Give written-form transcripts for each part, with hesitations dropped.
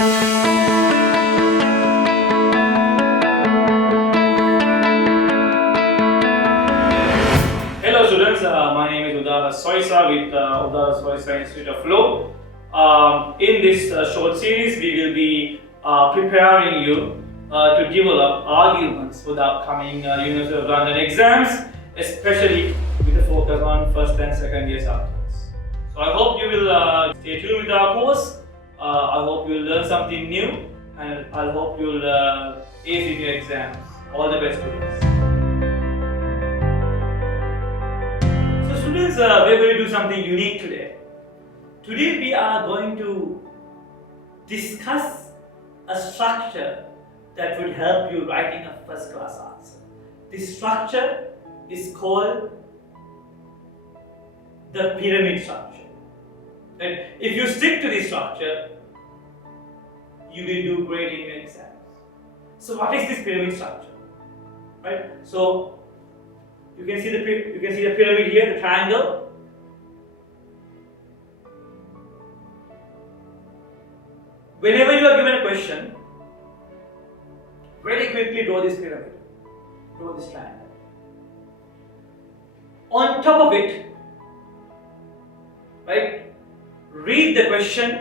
Hello students, my name is Udara Soisa with Udara Soisa Institute of Law. In this short series, we will be preparing you to develop arguments for the upcoming University of London exams, especially with a focus on first and second year subjects. So I hope you will stay tuned with our course. I hope you will learn something new, and I hope you will ace in your exams. All the best, students. Students, we're going to do something unique today. Today we are going to discuss a structure that would help you writing a first class answer. This structure is called the pyramid structure. And if you stick to this structure, you will do great in your exams. So what is this pyramid structure? Right? So you can see the pyramid here, the triangle. Whenever you are given a question, very quickly draw this pyramid, draw this triangle. On top of it, right, read the question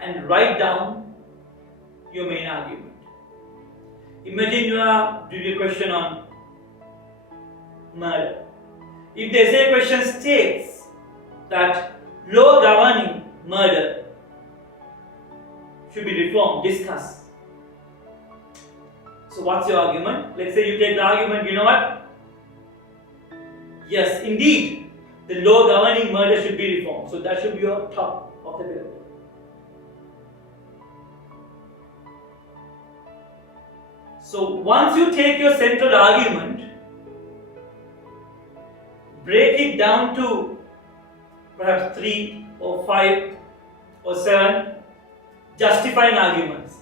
and write down your main argument. Imagine you are doing a question on murder. If the essay question states that law governing murder should be reformed, discuss. So what's your argument? Let's say you take the argument, you know what? Yes, indeed, the law governing murder should be reformed. So that should be your top of the pyramid. So once you take your central argument, break it down to perhaps 3 or 5 or 7 justifying arguments.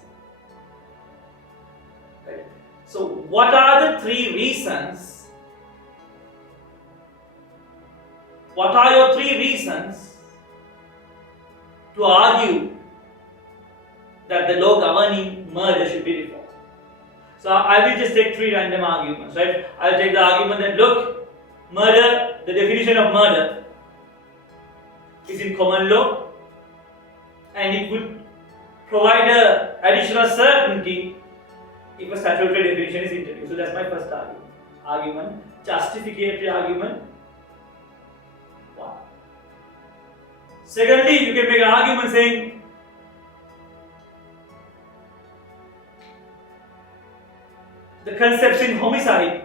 Right? So what are the 3 reasons? What are your 3 reasons to argue that the law governing murder should be reformed? So I will just take 3 random arguments, right? I will take the argument that look, murder, the definition of murder is in common law, and it would provide an additional certainty if a statutory definition is introduced. So that's my first argument. Justificatory argument 1. Secondly, you can make an argument saying the concepts in homicide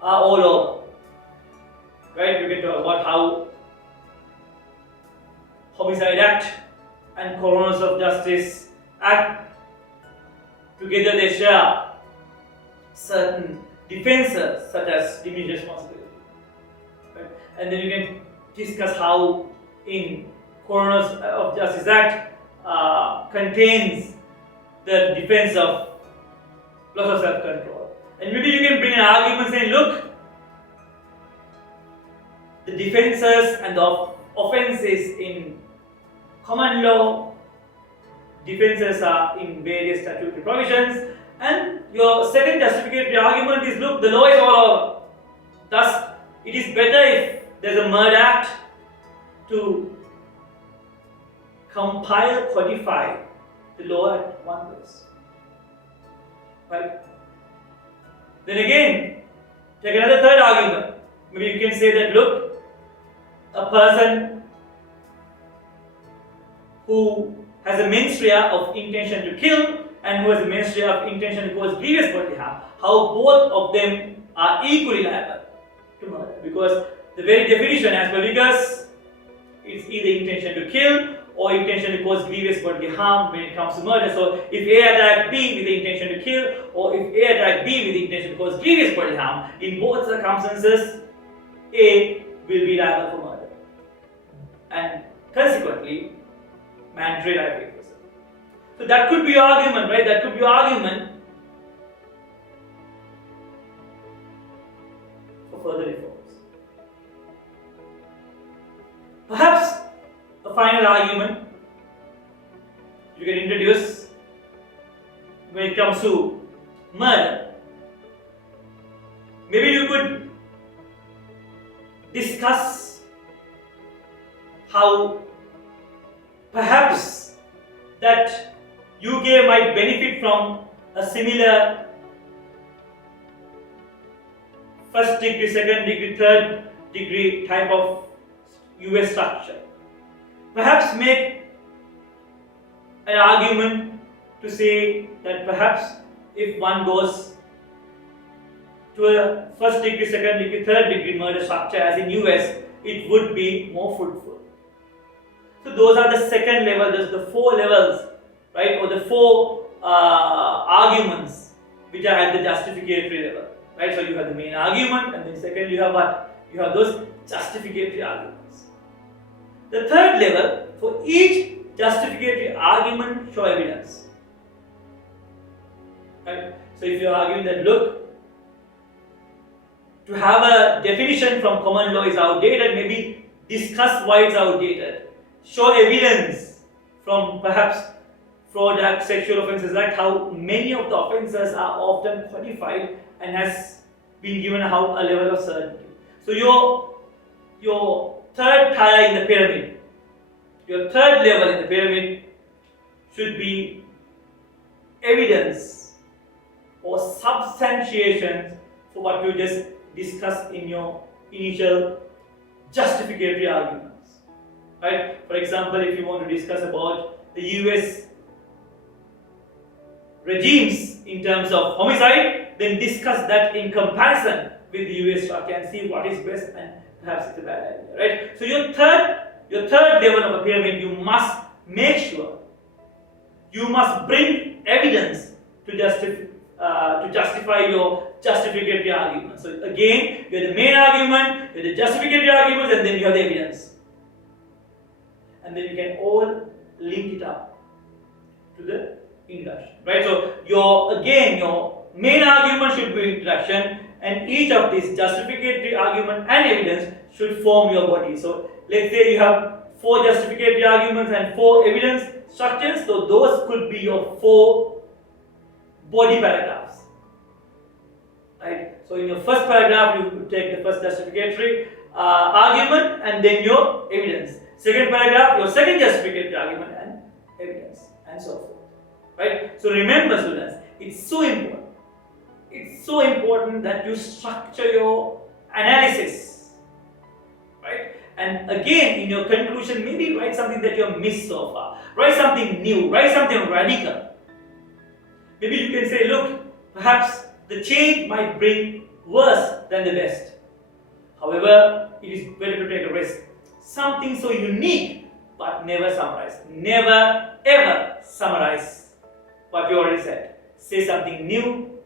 are all over. Right? We can talk about how Homicide Act and Coroners of Justice Act together they share certain defenses such as diminished responsibility. Right? And then you can discuss how in Coroners of Justice Act contains the defense of loss of self-control. And maybe you can bring an argument saying, look, the defenses and the offenses in common law, defenses are in various statutory provisions, and your second justificatory argument is, look, the law is all over. Thus, it is better if there is a murder act to compile, codify the law at one place. Right? Then again, take another third argument. Maybe you can say that, look, a person who has a menstria of intention to kill and who has a menstria of intention to cause grievous bodily harm, how both of them are equally liable to murder. Because the very definition as per Vickers, it's either intention to kill or intention to cause grievous bodily harm when it comes to murder. So if A attacked B with the intention to kill, or if A attacked B with the intention to cause grievous bodily harm, in both circumstances, A will be liable for murder. And consequently, mandatory life imprisonment. So that could be your argument, right? That could be your argument for further reforms. Perhaps a final argument you can introduce when it comes to murder. Maybe you could discuss how perhaps that UK might benefit from a similar first degree, second degree, third degree type of US structure. Perhaps make an argument to say that perhaps if one goes to a first degree, second degree, third degree murder structure as in US, it would be more fruitful. So those are the second level, there's the four levels, right, or the four arguments which are at the justificatory level, right. So you have the main argument, and then second you have what? You have those justificatory arguments. The third level, for each justificatory argument, show evidence. Right? So if you are arguing that, look, to have a definition from common law is outdated, maybe discuss why it's outdated. Show evidence from perhaps Fraud Act, Sexual Offences Act, how many of the offences are often qualified and has been given a level of certainty. So your third tier in the pyramid, your third level in the pyramid should be evidence or substantiation for what you just discussed in your initial justificatory arguments. Right? For example, if you want to discuss about the US regimes in terms of homicide, then discuss that in comparison with the US structure and see what is best and perhaps it's a bad idea. Right? So your third level of a pyramid, you must make sure you must bring evidence to justify your justificatory argument. So again, you have the main argument, you have the justificatory arguments, and then you have the evidence. And then you can all link it up to the introduction. Right? So your main argument should be introduction, and each of these justificatory argument and evidence should form your body. So let's say you have 4 justificatory arguments and 4 evidence structures, so those could be your 4 body paragraphs. Right? So in your first paragraph, you could take the first justificatory argument and then your evidence. Second paragraph, your second justificatory argument and evidence, and so forth. Right? So remember, students, it's so important. It's so important that you structure your analysis. Right? And again, in your conclusion, maybe write something that you have missed so far. Write something new. Write something radical. Maybe you can say, look, perhaps the change might bring worse than the best. However, it is better to take a risk. Something so unique, but never summarize. Never ever summarize what you already said. Say something new.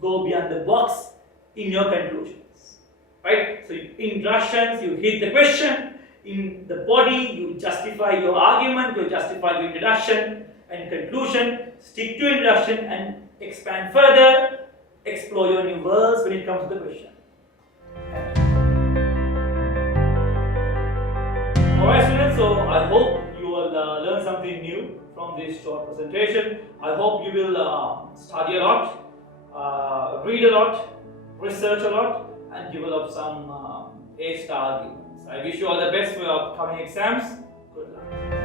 Go beyond the box in your conclusions. Right? So in introductions, you hit the question. In the body, you justify your argument, you justify your introduction, and conclusion, stick to introduction and expand further, explore your new worlds when it comes to the question. Alright students, so I hope you will learn something new from this short presentation. I hope you will study a lot, read a lot, research a lot, and develop some A-star arguments. I wish you all the best for your upcoming exams. Good luck.